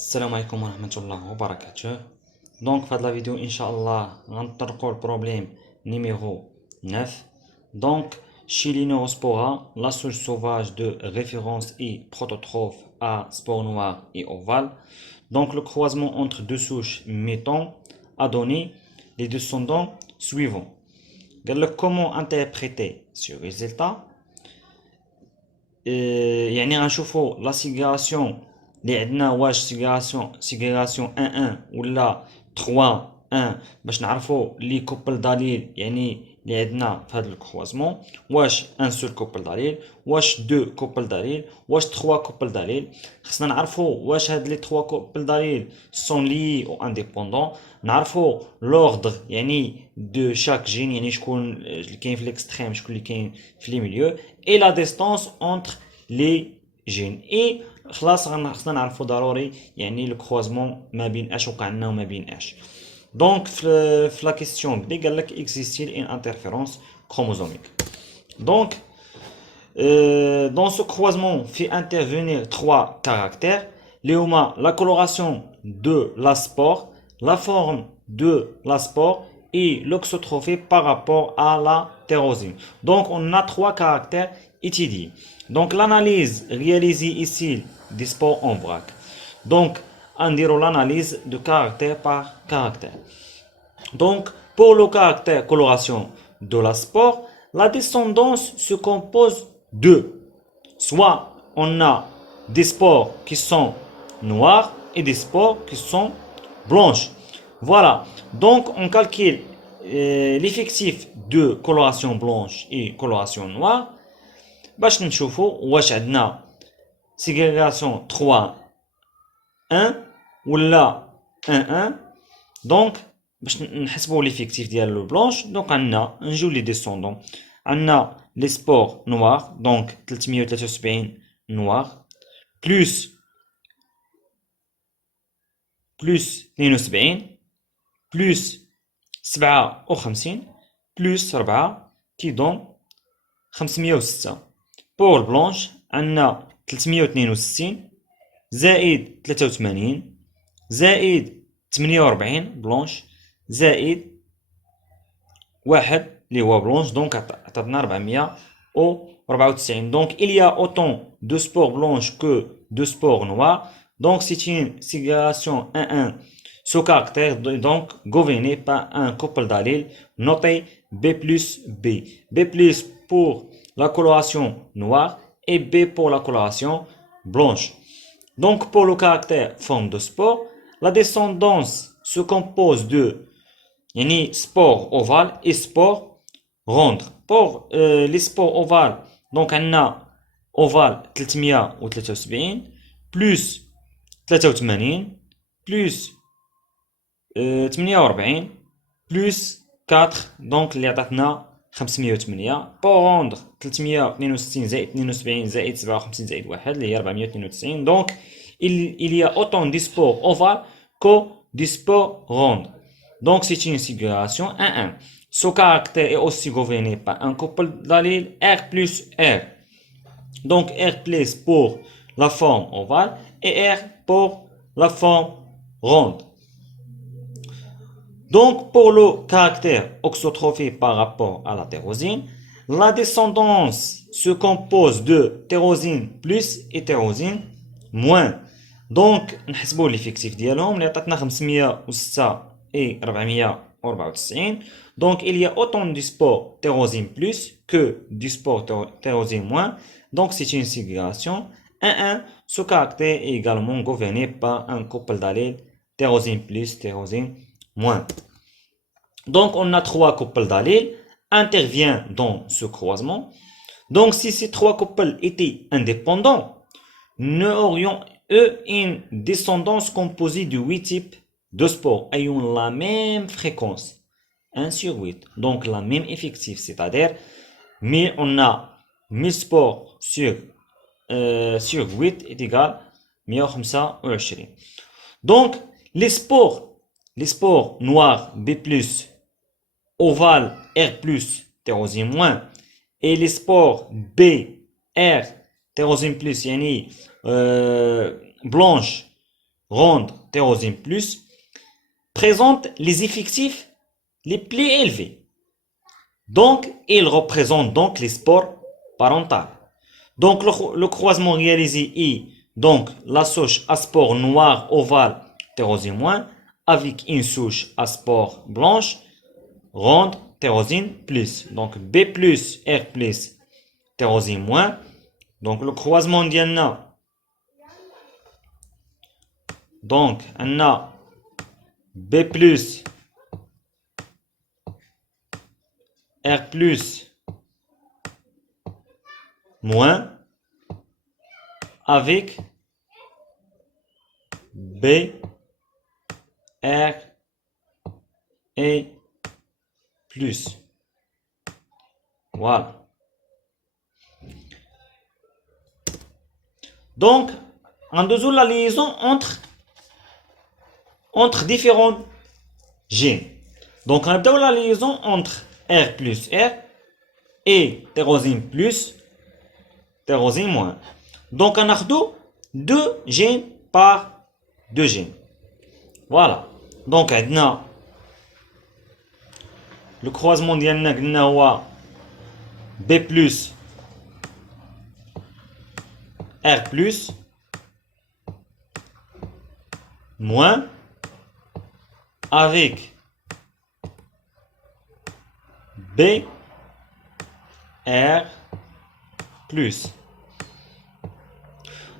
السلام عليكم ورحمة الله وبركاته. Donc, في هذه la vidéo, Inch'Allah, غنطرقوا le problème numéro 9. Donc, chez l'Inospora, la souche sauvage de référence est prototrophe à spore noir et ovale. Donc, le croisement entre deux souches mettons a donné les descendants suivants. Comment interpréter ce résultat؟ يعني غنشوفوا لا سيغراسيون اللي عندنا واش سيغراسيون 1 ولا 3 1 باش نعرفوا لي كوبل دليل يعني اللي عندنا في هذا الكروازمون واش ان سول كوبل دليل واش دو كوبل دليل واش 3 كوبل دليل خصنا نعرفوا واش هاد لي 3 كوبل دليل سون لي او انديبوندون نعرفوا لوردر يعني دو شاك جين يعني شكون اللي كاين في الاكستريم شكون اللي كاين في لي ميليو et la distance entre les gènes et خلاص خصنا نعرفوا ضروري يعني الكروازمون ما بين اش وقع لنا وما بين اش دونك في لا كيسيون بي قال لك existe une interférence chromosomique donc dans ce croisement fait intervenir trois caractères les huma la coloration de la spore la forme de la spore et l'auxotrophie par rapport à la térosine. Donc on a trois caractères étudiés. Donc l'analyse réalisée ici des spores en vrac. Donc on dira l'analyse de caractère par caractère. Donc pour le caractère coloration de la spore, la descendance se compose de soit on a des spores qui sont noirs et des spores qui sont blanches. Voilà, donc on calcule l'effectif de coloration blanche et coloration noire. باش نشوفوا واش عندنا ségrégation 3 1 ولا 1 1 دونك باش نحسبوا l'effectif ديال لو بلونش دونك عندنا نجيو لي ديسوندون عندنا لي سبور نوار دونك 373 نوار بلس 72 بلس 57 بلس 4 كيدون 506 بور البلونش عندنا 362 زائد 83 زائد 48 بلونش زائد واحد اللي هو بلونش دونك عطاتنا 494 donc il y a autant de spores blanches que de spores noires donc c'est une ségrégation 1-1 ce caractère donc gouverné par un couple d'alléles noté B plus B. B plus pour la coloration noire et B pour la coloration blanche. Donc pour le caractère forme de spore, la descendance se compose de spores ovales et spores rondes. Pour les spores ovales, donc on a ovale 373 plus 83 plus 48 plus 4 donc اللي عطاتنا 508 pour rendre 362 زائد 72 زائد 57 زائد 1 اللي هي 492 donc il y a autant de spores ovales que de spores rondes donc c'est une ségrégation 1-1 ce caractère est aussi gouverné par un couple d'alléles R plus R donc R plus pour la forme ovale et R pour la forme ronde. Donc, pour le caractère auxotrophique par rapport à la tyrosine, la descendance se compose de tyrosine plus et tyrosine moins. Donc, نحسبوا l'effectif ديالهم اللي عطاتنا 506 et 494. Donc, il y a autant de spores tyrosine plus que de spores tyrosine moins. Donc, c'est une ségrégation 1-1. Ce caractère est également gouverné par un couple d'allèles tyrosine plus, tyrosine moins. Donc, on a trois couples d'allèles intervient dans ce croisement. Donc, si ces trois couples étaient indépendants, nous aurions une descendance composée de 8 types de spores ayant la même fréquence, 1 sur 8. Donc, la même effectif, c'est-à-dire, mais on a 1000 spores sur 8 est égal à 125. Donc, les spores noirs B+, ovales R+, tyrosine moins, et les spores B, R, tyrosine plus, yani blanche rendre tyrosine plus, présente les effectifs les plus élevés. Donc, il représente donc les spores parentales. Donc, le croisement réalisé est donc la souche à spores noires ovales tyrosine moins avec une souche à spores blanches rendre tyrosine plus. Donc, B plus, R plus, tyrosine moins. Donc, le croisement d'Yanna. Donc, on a B plus, R plus, moins, avec B, R et plus. Voilà. Donc, en dessous la liaison entre différents gènes. Donc, on a la liaison entre R plus R et tyrosine plus, tyrosine moins. Donc, on a deux gènes par deux gènes. Voilà. Donc, on a le croisement ديالنا B plus R plus moins avec B R plus.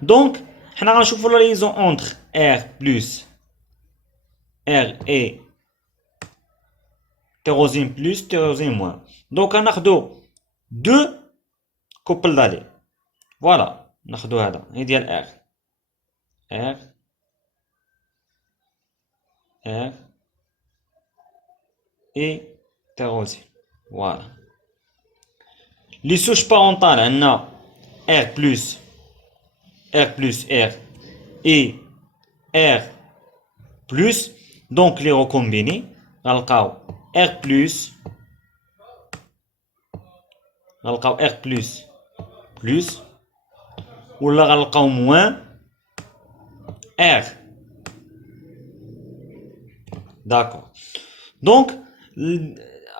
Donc, on va voir la liaison entre R plus R et tyrosine plus, tyrosine moins. Donc, on a deux couples d'allées. Voilà. ناخدو هذا هي ديال R et tyrosine. Voilà. Les souches parentales, on a R plus R et R plus. Donc, les recombinés. غنلقاو R plus plus ولا غنلقاو moins R. D'accord. Donc,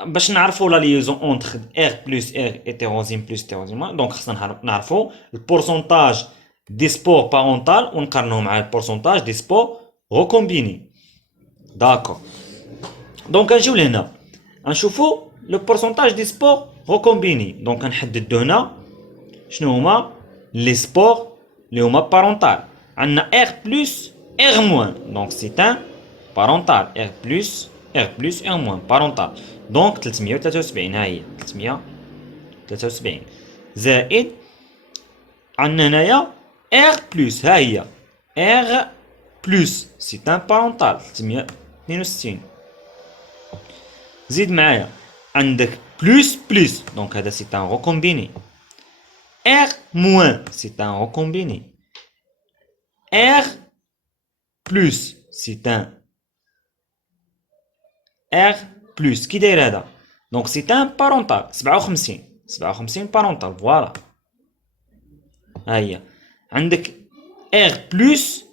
باش نعرفوا la liaison entre R plus R et tyrosine plus tyrosine moins, donc خصنا نعرفوا le pourcentage des spores parentales ونقارنوه مع le pourcentage des spores recombinés. D'accord. Donc نجيو لهنا نشوفوا le pourcentage des spores recombinés. Donc نحددو هنا شنو هما les spores اللي هما parentales. عندنا R plus R moins. Donc c'est un parental. R plus R moins parental. Donc 373 ها هي 373 زائد عندنا هنايا R plus ها هي R plus c'est un parental 362 زيد معايا عندك plus donc هذا c'est un recombiné. R moins, c'est un recombiné. R plus, c'est un R plus. Qui est là? Donc c'est un parental. 57 parental. Voilà. Aïe. عندك R plus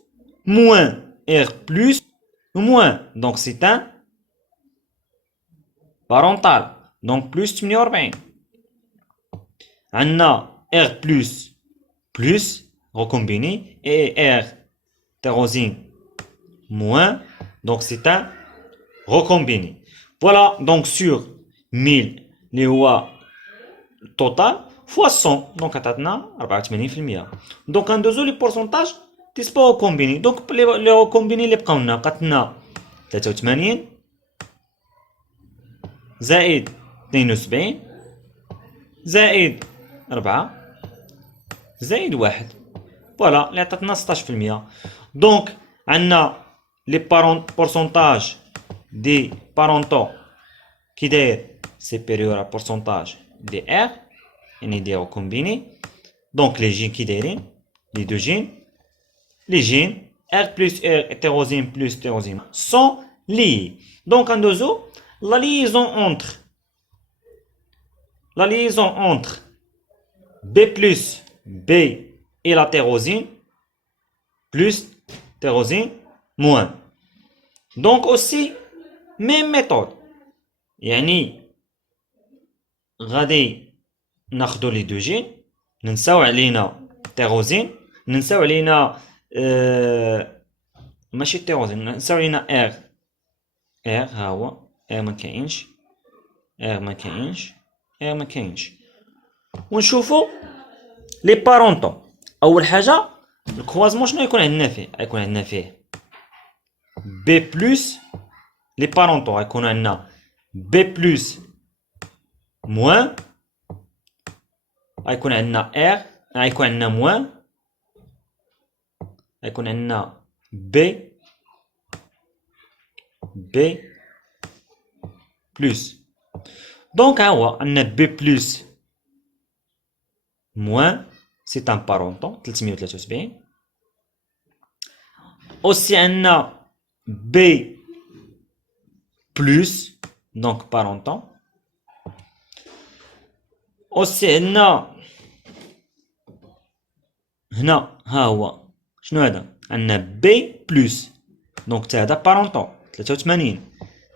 moins R plus moins. Donc c'est un parental. Donc plus 48. عندنا R plus recombiné et R tyrosine moins, donc c'est un recombiné. Voilà, donc sur 1000 اللي هو total fois 100 donc عطاتنا 84%. donc ندوزو لي pourcentage دي سبور recombiné. donc لي recombiné اللي بقاو لنا بقات لنا 83 زائد 72 زائد 4 زائد 1. فوالا اللي عطاتنا 16%. دونك عندنا لي بورسونتاج دي بارونتو كي داير سيبيريور ا بورسونتاج دي ار يعني دي ريكومبيني. دونك لي جين كي دايرين لي دو جين لي جين R plus R et tyrosine plus tyrosine sont liés. Donc en dessous, la liaison entre B plus B et la tyrosine plus tyrosine moins. Donc aussi, même méthode. يعني غادي ناخدو لي دو جين، ننساو علينا تيروزين، ننساو علينا ماشي تيروزين، ننساو علينا ار. ها هو ار مكاينش، ار مكاينش، ار مكاينش. ونشوفو لي بارونطون. اول حاجه الكروازمون شنو يكون عندنا فيه؟ يكون عندنا فيه بي بلس. لي بارونطون يكون عندنا بي بلس موان، غيكون عندنا ار، غيكون عندنا موان، غيكون عندنا بي بلس. دونك ها هو عندنا بي بلس موان، سي ان بارونطون 373. اوسي عندنا بي بلس دونك بارونطون. اوسي عندنا هنا ها هو شنو هذا؟ عندنا بي بلس دونك حتى هذا بارونطون 83،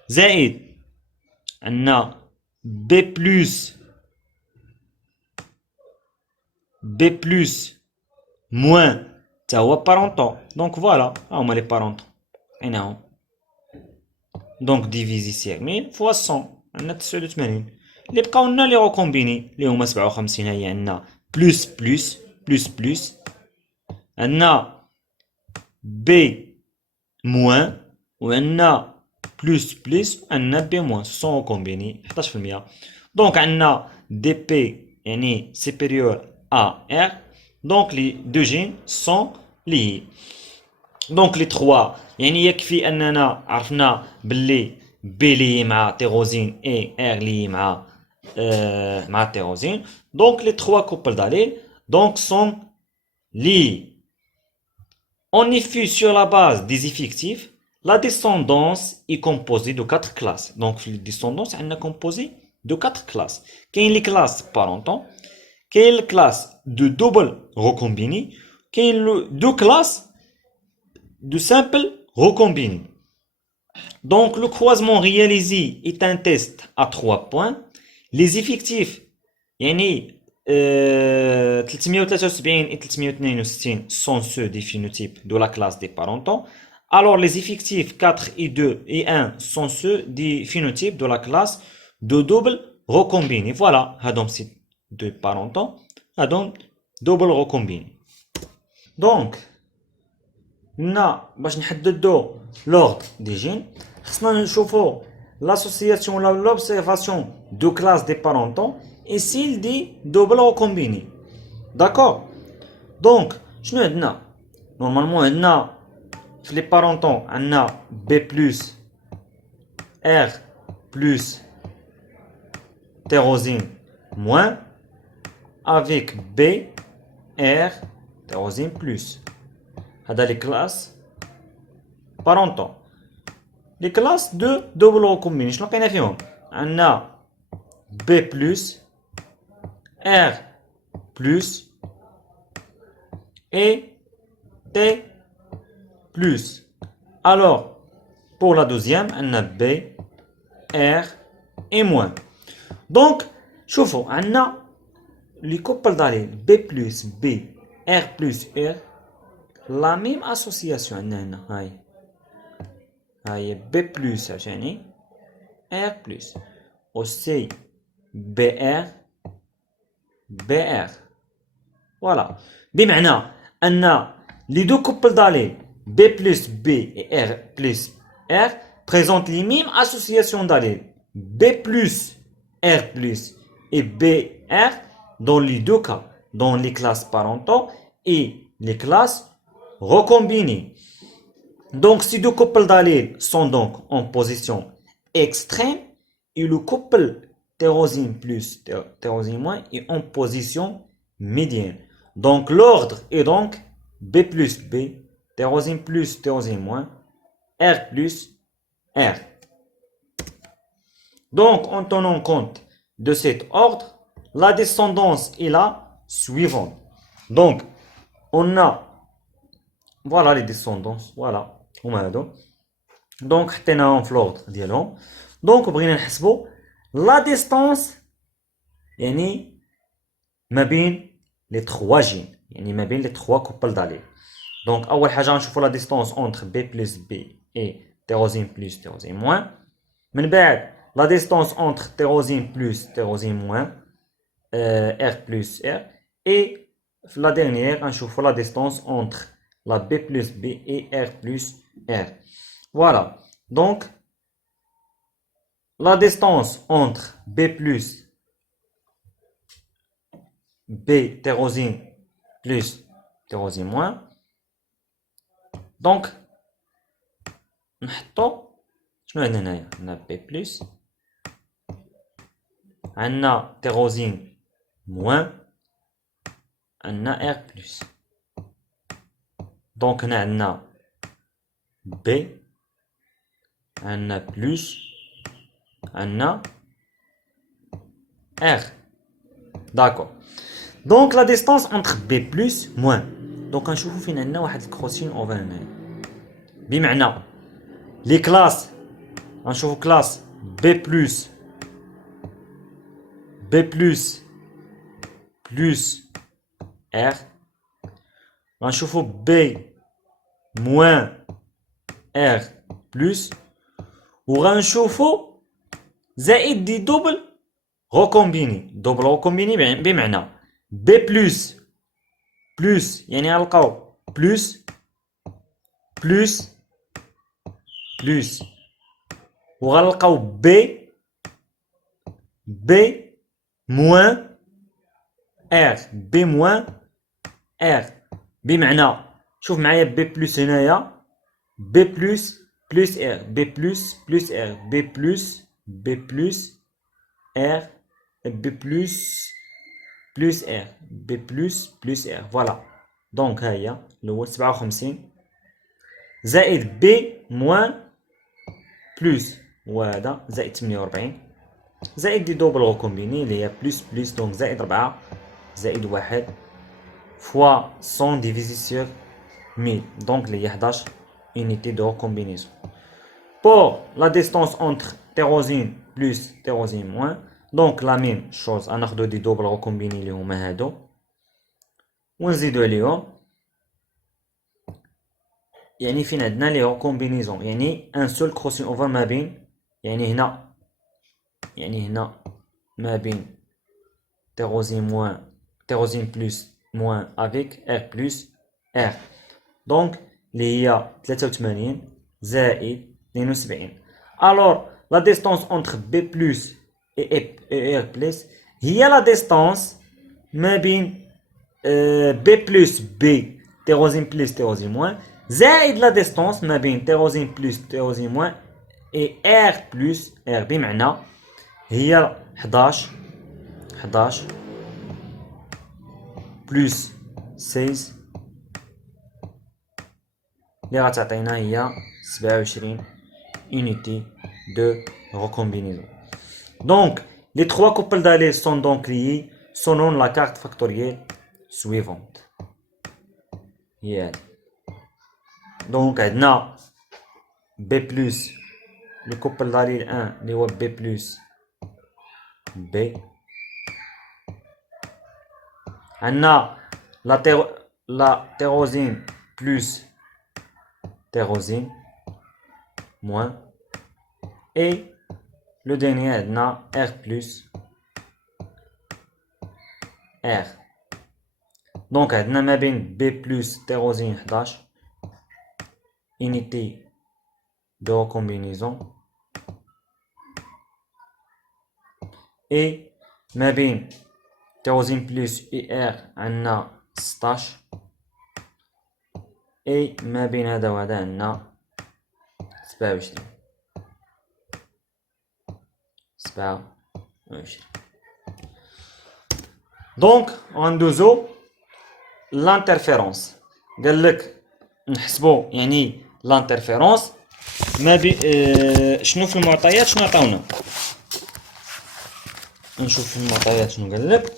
زائد عندنا بي بلس موان حتى هو بارونطون. دونك فوالا ها هما لي بارونطون عيناهم. دونك ديفيزي سيغ 1000 فوا 100 عندنا 89. اللي بقاو لنا لي غوكومبيني اللي هما 57. ها هي عندنا بلس عندنا بي موان وعندنا بلس عندنا بي موان، سون كومبيني 11%. دونك عندنا دي بي يعني سيبيريور ا ار. دونك لي دو جين سون لي. دونك لي 3 يعني يكفي اننا عرفنا باللي بي لي مع تيروزين اي ار لي مع تيروزين. دونك لي 3 كوبل d'alléles donc sont liés. En effet, sur la base des effectifs, la descendance est composée de 4 classes. Donc, la descendance est composée de 4 classes. Quelle est les classes parenton? Quelle est la classe de double recombiné? Quelle est les deux classes de simple recombiné? Donc, le croisement réalisé est un test à 3 points. Les effectifs, يعني 373 et 362 sont ceux des phénotypes de la classe des parentons. Alors les effectifs 4 et 2 et 1 sont ceux des phénotypes de la classe de double recombiné. Voilà, هادوم c'est deux parentons, هادوم double recombiné. Donc, باش نحددو l'ordre des gènes, خصنا نشوفو l'association ou l'observation de classe des parentons et s'il dit double recombiné. D'accord? Donc, شنو عندنا؟ normalement عندنا في les parentons عندنا B plus R plus tyrosine moins avec B R tyrosine plus. هذا les classes parentons. Les classes de double recombiné شنو لقينا فيهم؟ عندنا B plus R plus et T plus. Alors, pour la deuxième, on a B, R et moins. Donc, شوفوا عندنا les couples d'allèles B plus B, R plus R, la même association عندنا هنا هاي B plus عشاني R plus aussi BR BR. Voilà. بمعنى أن les deux couples d'allèles B plus B et R plus R présentent les mêmes associations d'allèles B plus R plus et BR dans les deux cas, dans les classes parentaux et les classes recombinées. Donc ces deux couples d'allèles sont donc en position extrême et le couple tyrosine plus tyrosine moins est en position médiane. Donc l'ordre est donc B plus B, tyrosine plus tyrosine moins, R plus R. Donc en tenant compte de cet ordre, la descendance est la suivante. Donc on a, voilà les descendances, voilà. هما هادو. دونك حطيناهم في لوردر ديالهم. دونك بغينا نحسبوا لا ديستانس يعني ما بين لي 3 جين، يعني ما بين لي 3 كوبل داليل. دونك اول حاجه غنشوفوا لا ديستانس اونتر بي بلس بي اي تيروزين بلس تيروزين موان. من بعد لا ديستانس اونتر تيروزين بلس تيروزين موان ار بلس ار. اي في لا ديرنيير غنشوفوا لا ديستانس اونتر لا بي بلس بي اي ار بلس ار. فوالا. دونك la distance entre B plus B térosine plus térosine moins. Donc, نحطو شنو عندنا هنايا؟ عندنا B plus، عندنا térosine moins، عندنا R plus. Donc هنا عندنا B، عندنا plus، عندنا R. D'accord. Donc la distance entre B plus moins. Donc غنشوفو فين عندنا واحد الكروسين اوفر هنايا. بمعنى لي كلاس غنشوفو كلاس B plus plus R. غنشوفو B moins R plus. وغنشوفو زائد دي دوبل غوكومبيني. دوبل غوكومبيني بمعنى B plus plus يعني غنلقاو plus plus plus وغنلقاو B moins R B moins R. بمعنى شوف معايا B plus هنايا B plus plus R B plus plus R B plus R B plus plus R B plus R. Voilà. Donc ها هي الأول 57 زائد B moins plus وهذا زائد 48 زائد دي دوبل غوكومبيني اللي هي بلس بلس. دونك زائد 4 زائد 1 فوا 100 ديفيزي سور 1000. دونك اللي هي 11 unité de recombinaison. Pour la distance entre térosine plus térosine moins, donc la même chose غناخدو دي دوبل غوكومبيني اللي هما هادو ونزيدو عليهم. يعني فين عندنا لي غوكومبينيزون يعني ان سول كروسين اوفر ما بين يعني هنا ما بين térosine moins térosine plus moins avec R plus R. دونك اللي هي 83 زائد 72. Alors la distance entre B plus et R plus هي la distance ما بين B plus B térosine plus térosine moins زائد la distance ما بين térosine plus térosine moins et R plus R. بمعنى هي 11 plus 16 اللي غتعطينا هي 27 unité de recombinaison. Donc les trois couples d'allées sont donc liés selon la carte factorielle suivante. Donc عندنا B plus le couple d'allées 1 اللي هو B plus B. عندنا la térosine plus térosine moins et le dernier عندنا R plus R. donc عندنا ما بين B plus térosine 11 unité de recombinaison et ما بين térosine plus et R عندنا 16 اي ما بين هذا وهذا عندنا 27. دونك غندوزو لانترفيرونس. قال لك نحسبو يعني لانترفيرونس ما بين شنو في المعطيات شنو عطاونا. نشوف في المعطيات شنو قال لك.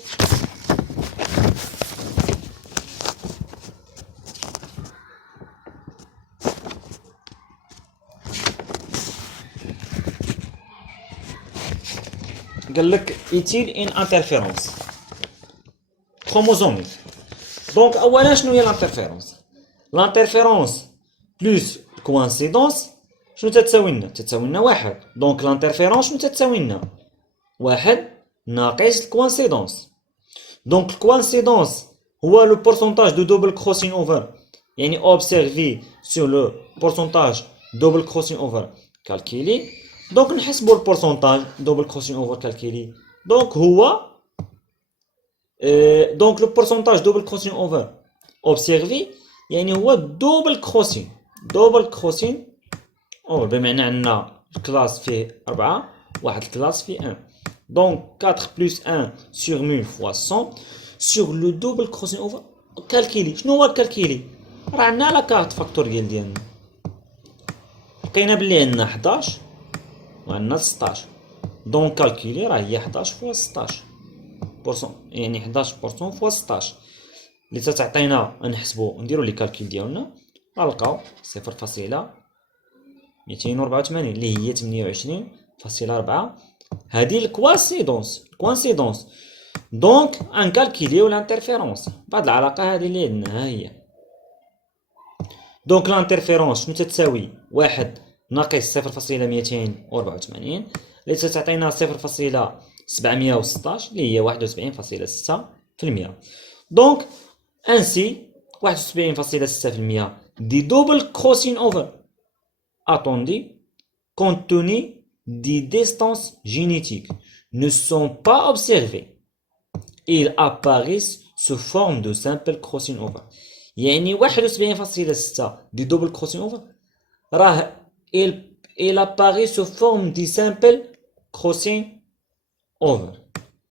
قال لك ايتيل ان انترفيرونس كروموزوميك. دونك اولا شنو هي الانترفيرونس؟ الانترفيرونس بلوس الكوانسيدونس شنو تتساوي لنا؟ تتساوي لنا واحد. دونك الانترفيرونس شنو تتساوي لنا؟ واحد ناقص الكوانسيدونس. دونك الكوانسيدونس هو لو بورسونتاج دو دوبل كروسين اوفر يعني اوبسيرفي سور لو بورسونتاج دوبل كروسين اوفر كالكيلي. دونك نحسبو البورسونتاج دوبل كروسين اوفر كالكيلي. دونك هو دونك لو بورسونتاج دوبل كروسين اوفر اوبسيرفي يعني هو دوبل كروسين. دوبل كروسين او بمعنى عندنا الكلاس فيه 4 واحد الكلاس فيه 1. دونك 4 بلس 1 sur 1000 fois 100 sur le double crossing over. كالكيلي شنو هو الكالكيلي؟ راه عندنا لا كارت فاكتوريال ديالنا لقينا بلي عندنا 11 وعندنا 16. دونك كالكيلي راه هي 11 فوا 16 بورسون يعني 11 بورسون فوا 16 اللي تتعطينا نحسبو نديرو لي كالكيل ديالنا غنلقاو 0.284 اللي هي 28.4. هادي الكوانسيدونس دونك غنكالكيليو الانترفيرونس بهاد العلاقه هادي اللي عندنا ها هي. دونك الانترفيرونس شنو تتساوي؟ واحد ناقص 0.284 اللي تتعطينا 0.716 اللي هي 71.6%. دونك انسي 71.6% دي دوبل كروسين اوفر attendus compte tenu des distances génétiques ne sont pas observés. Ils apparaissent sous forme de simple crossing over. يعني 71.6 دي double crossing over راه il apparaît sous forme de simple crossing over.